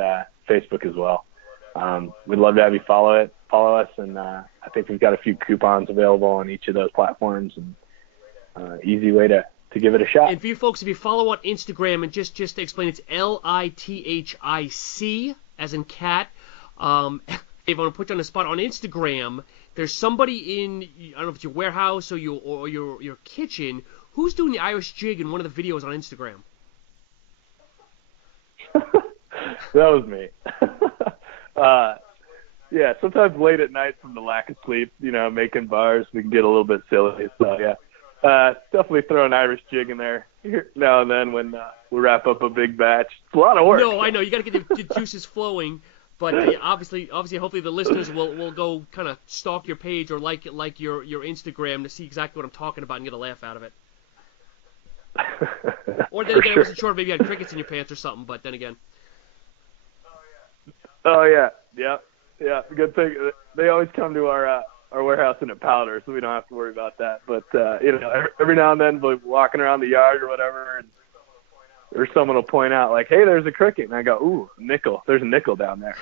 Facebook as well. We'd love to have you follow us, and I think we've got a few coupons available on each of those platforms, and easy way to give it a shot. And for you folks, if you follow on Instagram, and just to explain, it's Lithic as in cat. Dave, I want to put you on the spot. On Instagram, there's somebody in, I don't know if it's your warehouse or your kitchen, who's doing the Irish jig in one of the videos on Instagram? That was me. Yeah, sometimes late at night from the lack of sleep, making bars, we can get a little bit silly. So, yeah, definitely throw an Irish jig in there now and then when we wrap up a big batch. It's a lot of work. No, I know. You got to get the juices flowing. But obviously, hopefully the listeners will go kind of stalk your page or like your Instagram to see exactly what I'm talking about and get a laugh out of it. Or then again, I wasn't sure, maybe you had crickets in your pants or something, but then again. Oh, yeah. Yeah. Good thing. They always come to our warehouse in a powder, so we don't have to worry about that. But, every now and then we'll be walking around the yard or whatever, or someone will point out, like, hey, there's a cricket. And I go, ooh, nickel. There's a nickel down there,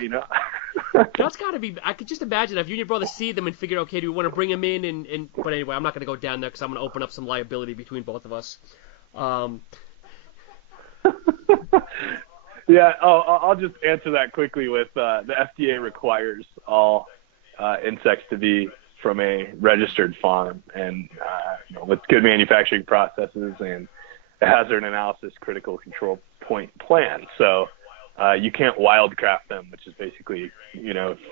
That's got to be – I could just imagine if you and your brother see them and figure, okay, do we want to bring them in? But anyway, I'm not going to go down there because I'm going to open up some liability between both of us. Yeah, I'll just answer that quickly with the FDA requires all insects to be from a registered farm and with good manufacturing processes and a hazard analysis critical control point plan. So you can't wildcraft them, which is basically,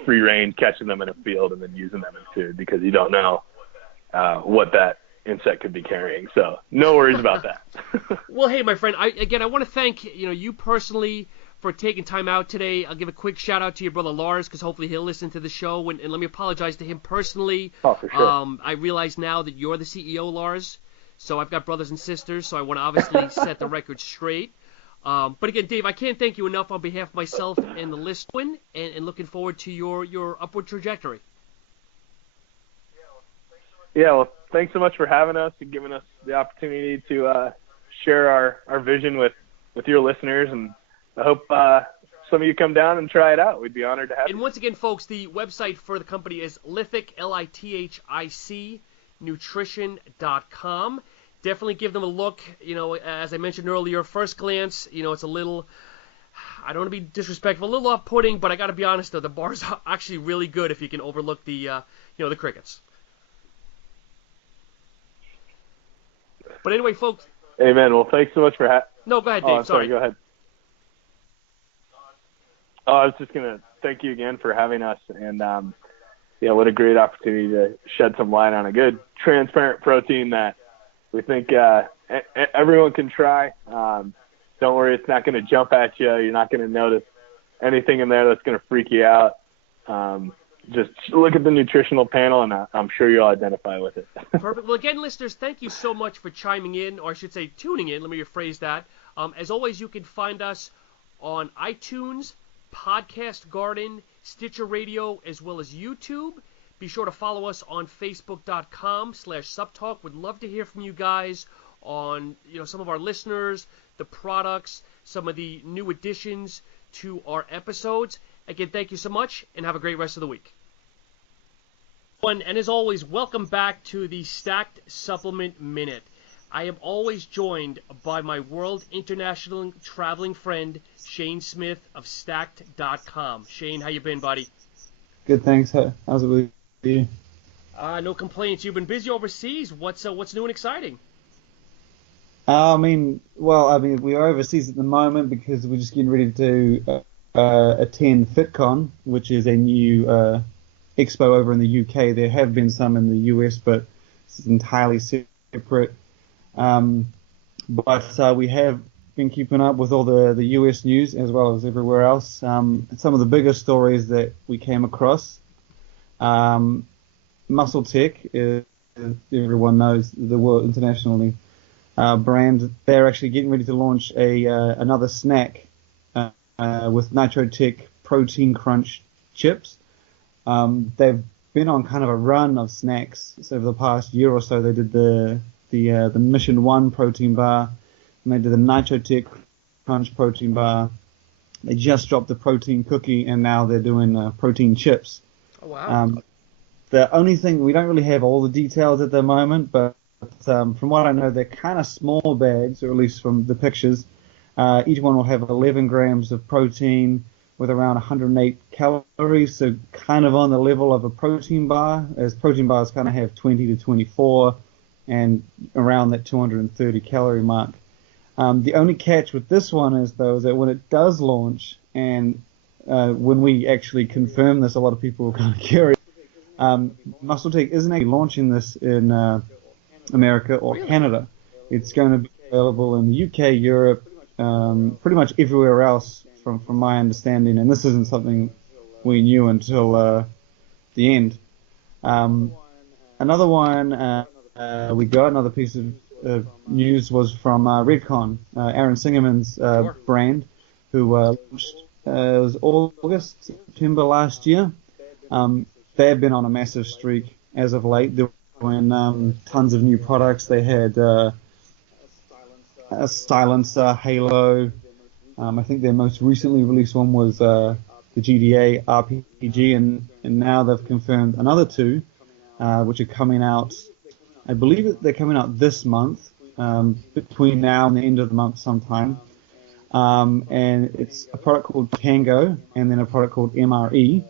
free range, catching them in a field and then using them in food because you don't know what that insect could be carrying. So no worries about that. Well, hey, my friend, I want to thank you personally for taking time out today. I'll give a quick shout out to your brother Lars because hopefully he'll listen to the show, and let me apologize to him personally. Oh, for sure. I realize now that you're the CEO, Lars, so I've got brothers and sisters, so I want to obviously set the record straight. But again, Dave, I can't thank you enough on behalf of myself and the listener, and looking forward to your upward trajectory. Yeah, well, thanks so much for having us and giving us the opportunity to share our vision with your listeners. And I hope some of you come down and try it out. We'd be honored to have you. And once again, folks, the website for the company is Lithic, Lithic, nutrition.com. Definitely give them a look. As I mentioned earlier, first glance, it's a little, I don't want to be disrespectful, a little off-putting, but I got to be honest, though, the bars are actually really good if you can overlook the crickets. But anyway, folks. Amen. Well, thanks so much for No, go ahead, Dave. Sorry, go ahead. I was just going to thank you again for having us. And, what a great opportunity to shed some light on a good, transparent protein that we think everyone can try. Don't worry, it's not going to jump at you. You're not going to notice anything in there that's going to freak you out. Just look at the nutritional panel, and I'm sure you'll identify with it. Perfect. Well, again, listeners, thank you so much for chiming in, or I should say tuning in. Let me rephrase that. As always, you can find us on iTunes, Podcast Garden, Stitcher Radio, as well as YouTube. Be sure to follow us on Facebook.com/SuppTalk. Would love to hear from you guys on some of our listeners, the products, some of the new additions to our episodes. Again, thank you so much, and have a great rest of the week. And as always, welcome back to the Stacked Supplement Minute. I am always joined by my world international traveling friend, Shane Smith of Stacked.com. Shane, how you been, buddy? Good, thanks. How's it with you? No complaints. You've been busy overseas. What's new and exciting? We are overseas at the moment because we're just getting ready to attend FitCon, which is a new expo over in the UK. There have been some in the US, but it's entirely separate. But we have been keeping up with all the US news as well as everywhere else. Some of the biggest stories that we came across. Tech is, everyone knows, the world internationally brand. They're actually getting ready to launch another snack with Tech Protein Crunch chips. They've been on kind of a run of snacks. So over the past year or so, they did the Mission 1 protein bar, and they did the Tech Crunch protein bar. They just dropped the protein cookie, and now they're doing protein chips. Oh, wow. The only thing, we don't really have all the details at the moment, but from what I know, they're kind of small bags, or at least from the pictures. Each one will have 11 grams of protein with around 108 calories, so kind of on the level of a protein bar, as protein bars kind of have 20 to 24 and around that 230 calorie mark. The only catch with this one is that when it does launch, and when we actually confirm this, a lot of people are kind of curious. Tech isn't actually launching this in America or Canada. It's going to be available in the UK, Europe, pretty much everywhere else from my understanding, and this isn't something we knew until the end. Another piece of news was from Redcon, Aaron Singerman's brand, who launched it was August, September last year. They've been on a massive streak as of late. They're doing tons of new products. They had a Silencer, Halo. I think their most recently released one was the GDA RPG, and now they've confirmed another two, which are coming out. I believe they're coming out this month, between now and the end of the month sometime. And it's a product called Tango, and then a product called MRE.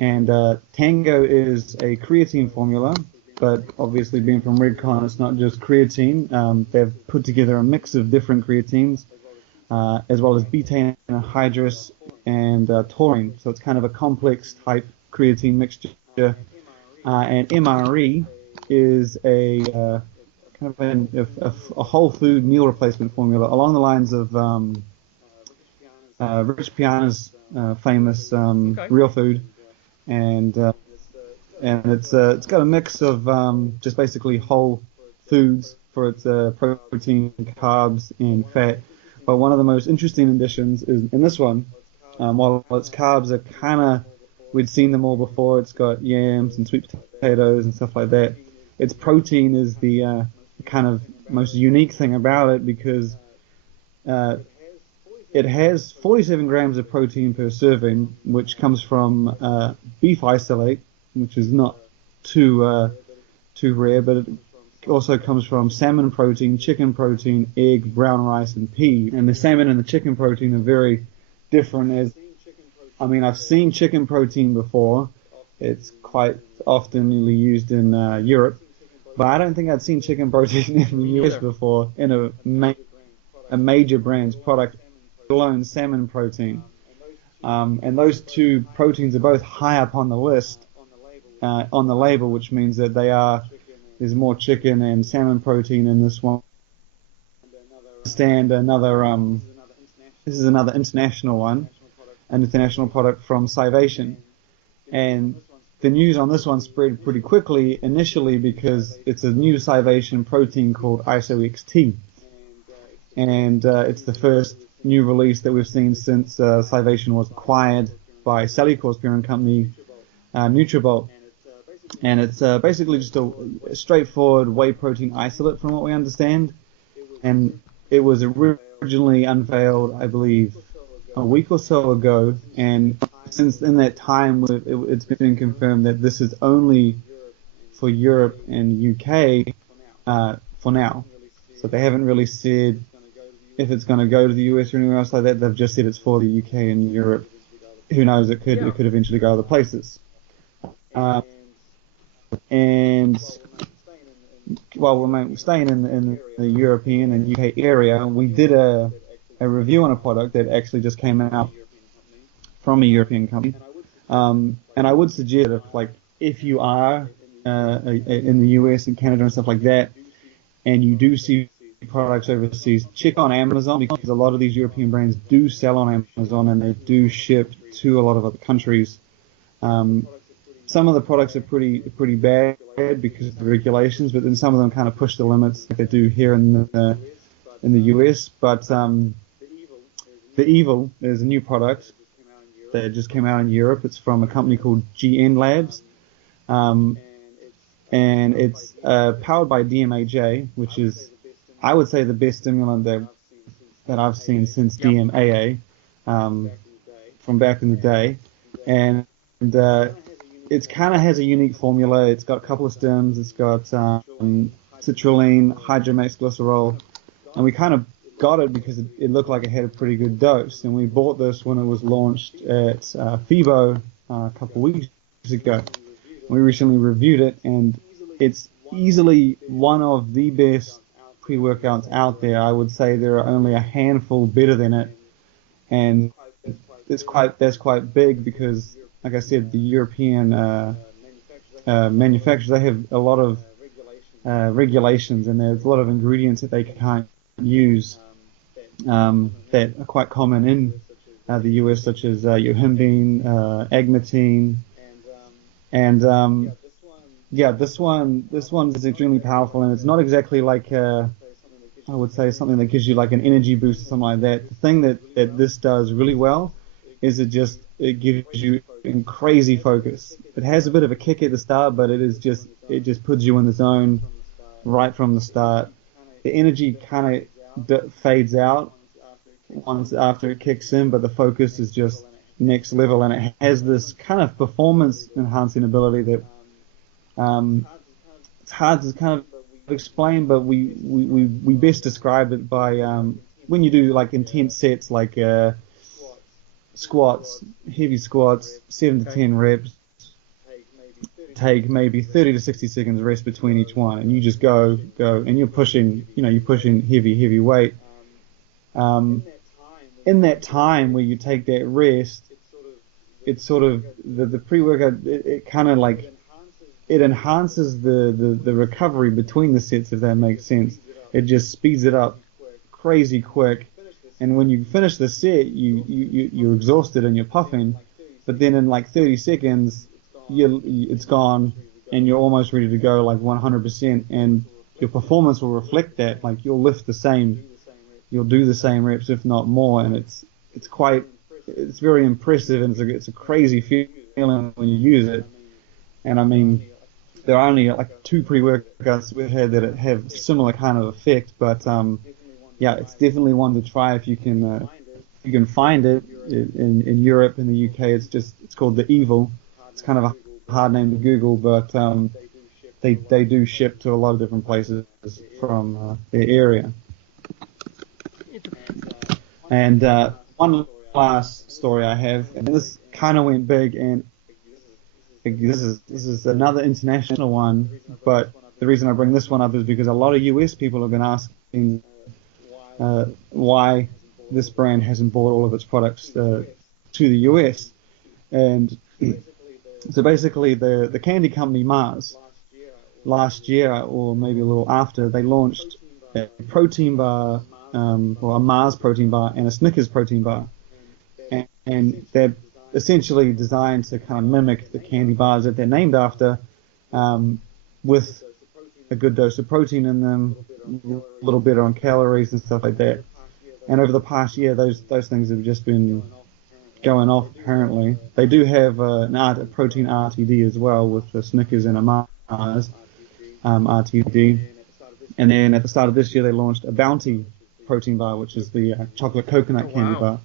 And Tango is a creatine formula, but obviously being from Redcon, it's not just creatine. They've put together a mix of different creatines, as well as betaine anhydrous and taurine. So it's kind of a complex type creatine mixture. And MRE is a kind of a whole food meal replacement formula along the lines of Rich Piana's famous Real Food. And it's got a mix of just basically whole foods for its protein, carbs, and fat. But one of the most interesting additions is in this one, while its carbs are kind of, we'd seen them all before. It's got yams and sweet potatoes and stuff like that. Its protein is the kind of most unique thing about it, because it has 47 grams of protein per serving, which comes from beef isolate, which is not too rare, but it also comes from salmon protein, chicken protein, egg, brown rice, and pea. And the salmon and the chicken protein are very different. I've seen chicken protein before. It's quite oftenly used in Europe, but I don't think I'd seen chicken protein in the US before in a major brand's product, alone salmon protein. And those two proteins are both high up on the list on the label, which means that there's more chicken and salmon protein in this one. This is another international one, an international product from Scivation, and the news on this one spread pretty quickly initially because it's a new Scivation protein called ISO-XT, and it's the first new release that we've seen since Scivation was acquired by Cellucor's parent company, Nutrabolt. And it's basically just a straightforward whey protein isolate from what we understand. And it was originally unveiled, I believe, a week or so ago. And since in that time, it's been confirmed that this is only for Europe and UK for now. So they haven't really said if it's going to go to the US or anywhere else like that. They've just said it's for the UK and Europe. Who knows? It could eventually go other places. And while we're staying in the European and UK area, we did a review on a product that actually just came out from a European company. And I would suggest if you are in the US and Canada and stuff like that, and you do see products overseas, check on Amazon, because a lot of these European brands do sell on Amazon and they do ship to a lot of other countries. Some of the products are pretty bad because of the regulations, but then some of them kind of push the limits like they do here in the US. But the Evil is a new product that just came out in Europe. It's from a company called GN Labs, and it's powered by DMAJ, which is, I would say, the best stimulant that I've seen since DMAA from back in the day, and it kind of has a unique formula. It's got a couple of stems. It's got citrulline, hydromax glycerol, and we kind of got it because it looked like it had a pretty good dose. And we bought this when it was launched at FIBO a couple of weeks ago. We recently reviewed it, and it's easily one of the best pre-workouts out there. I would say there are only a handful better than it, and that's quite big because, like I said, the European manufacturers, they have a lot of regulations, and there's a lot of ingredients that they can't use that are quite common in the US, such as yohimbine, agmatine, and this one is extremely powerful, and it's not exactly like I would say something that gives you like an energy boost or something like that. The thing that this does really well is it gives you in crazy focus. It has a bit of a kick at the start, but it just puts you in the zone right from the start. The energy kind of fades out once after it kicks in, but the focus is just next level, and it has this kind of performance enhancing ability that it's hard to kind of explain, but we best describe it by when you do like intense sets like squats, heavy squats, 7 to 10 reps, take maybe 30 to 60 seconds rest between each one, and you just go, and you're pushing heavy weight. In that time where you take that rest, it's sort of the pre-workout, it kind of like, it enhances the recovery between the sets, if that makes sense. It just speeds it up crazy quick. And when you finish the set, you're exhausted and you're puffing, but then in like 30 seconds, it's gone, and you're almost ready to go like 100%, and your performance will reflect that. Like you'll do the same reps, if not more, and it's very impressive, and it's a crazy feeling when you use it. And I mean, there are only like 2 pre-workouts we've had that have similar kind of effect, but yeah, it's definitely one to try if you can can find it in Europe, in the UK. It's called the Evil. It's kind of a hard name to Google, but they do ship to a lot of different places from their area. And one last story I have, and this kind of went big, and this is another international one, but the reason I bring this one up is because a lot of US people have been asking why this brand hasn't bought all of its products to the US. And so basically the candy company Mars, last year or maybe a little after, they launched a protein bar, or a Mars protein bar and a Snickers protein bar. And they're essentially designed to kind of mimic the candy bars that they're named after, with a good dose of protein in them, a little better on calories and stuff like that. And over the past year, those things have just been going off, apparently. They do have a protein RTD as well, with the Snickers and a Mars RTD. And then at the start of this year, they launched a Bounty protein bar, which is the chocolate coconut candy bar.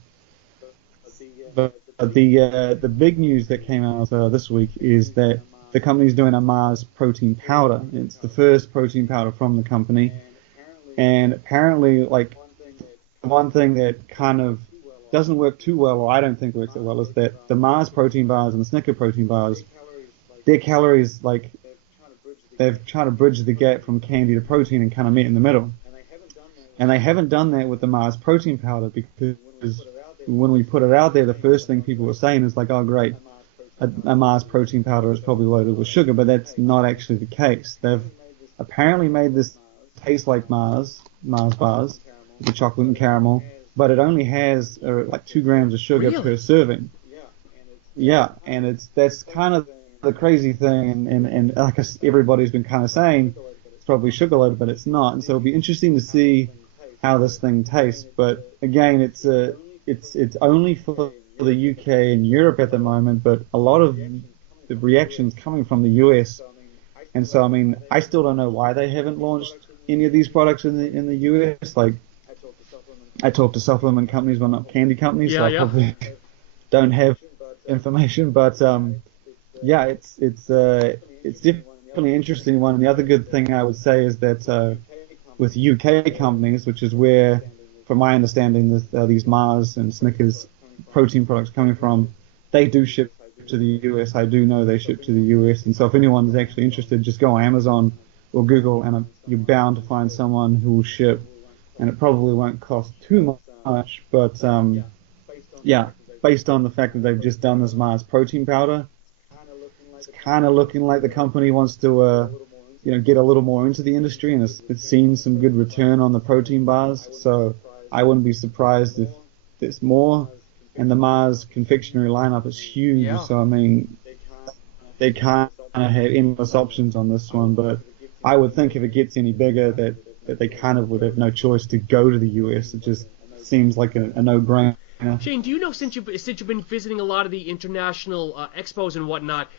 But the big news that came out this week is that the company's doing a Mars protein powder. It's the first protein powder from the company. And apparently, like, one thing that kind of doesn't work too well, or I don't think works that well, is that the Mars protein bars and the Snicker protein bars, their calories, like, they've tried to bridge the gap from candy to protein and kind of meet in the middle. And they haven't done that with the Mars protein powder, because when we put it out there, the first thing people were saying is like, oh great, a Mars protein powder is probably loaded with sugar, but that's not actually the case. They've apparently made this taste like Mars bars, with chocolate and caramel, but it only has like 2 grams of sugar per serving. Yeah, and that's kind of the crazy thing, and like everybody's been kind of saying, it's probably sugar loaded, but it's not. And so it'll be interesting to see how this thing tastes. But again, it's only for the UK and Europe at the moment, but a lot of the reactions coming from the US. And so, I mean, I still don't know why they haven't launched any of these products in the US. Like, I talk to supplement companies, but not candy companies, so I probably don't have information. But yeah, it's definitely an interesting one. And the other good thing I would say is that with UK companies, which is where, from my understanding, these Mars and Snickers protein products coming from, they do ship to the US. I do know they ship to the US. And so if anyone's actually interested, just go on Amazon or Google, and you're bound to find someone who will ship. And it probably won't cost too much. But yeah, based on the fact that they've just done this Mars protein powder, it's kind of looking like the company wants to get a little more into the industry, and it's seen some good return on the protein bars. So I wouldn't be surprised if there's more. And the Mars confectionery lineup is huge. Yeah. So I mean, they kind of have endless options on this one. But I would think if it gets any bigger, that they kind of would have no choice to go to the US. It just seems like a no-brainer. Shane, do you know, since you've been visiting a lot of the international expos and whatnot,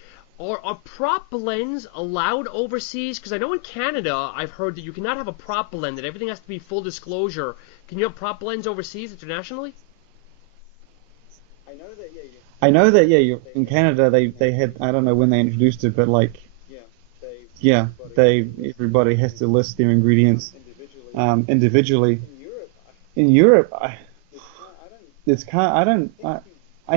are prop blends allowed overseas? Because I know in Canada, I've heard that you cannot have a prop blend, that everything has to be full disclosure. Can you have prop blends overseas, internationally? I know that, yeah, in Canada, they had, I don't know when they introduced it, but like, yeah, everybody has to list their ingredients individually. In Europe, I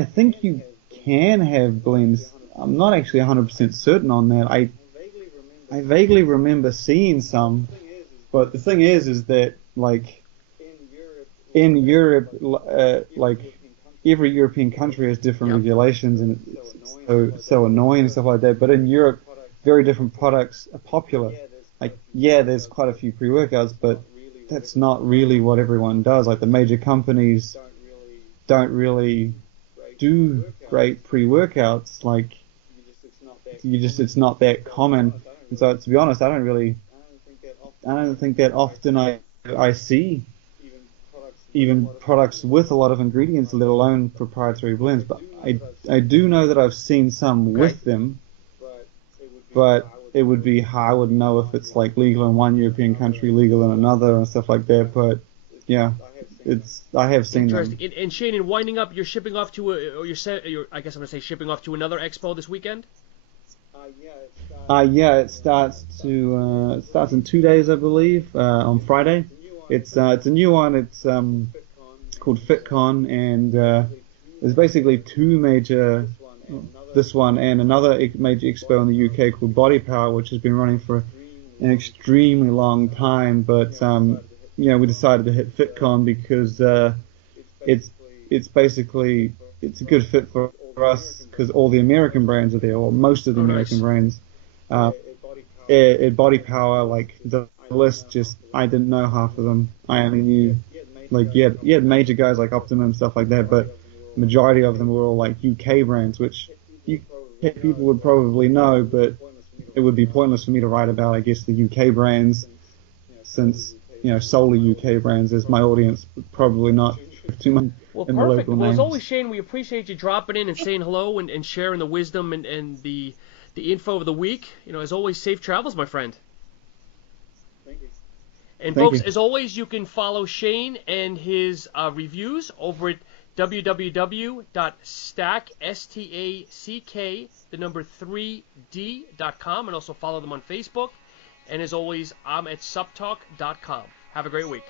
think you can have blends. I'm not actually 100% certain on that. I vaguely remember seeing some, but the thing is that like in Europe, like every European country has different regulations, and it's so annoying and stuff like that. But in Europe, very different products are popular. Like, yeah, there's quite a few pre-workouts, but that's not really what everyone does. Like, the major companies don't really do great pre-workouts. Like, it's not that common. And so, to be honest, I don't think that often I see even products with a lot of ingredients, let alone proprietary blends. But I do know that I've seen some with them, but it would be hard. I wouldn't know if it's like legal in one European country, legal in another, and stuff like that. But yeah, I have seen them. Interesting. And Shane, in winding up, you're shipping off to I guess I'm gonna say shipping off to another expo this weekend. It starts in 2 days, I believe, on Friday. It's a new one. It's called FitCon, and there's basically two major, this one and another major expo in the UK called Body Power, which has been running for an extremely long time. But we decided to hit FitCon because it's basically a good fit for us because all the American brands are there, or most of the American brands. At Body Power, like the list, just I didn't know half of them. I only knew you had major guys like Optimum, stuff like that, but majority of them were all like UK brands, which UK people would probably know, but it would be pointless for me to write about, I guess, the UK brands, since solely UK brands is my audience, probably not too much. Well, in perfect. The local Well, names. as always, Shane, we appreciate you dropping in and saying hello and sharing the wisdom and the info of the week. As always, safe travels, my friend. Thank you. And folks, as always, you can follow Shane and his reviews over at www.stack3d.com, and also follow them on Facebook. And as always, I'm at SuppTalk.com. Have a great week.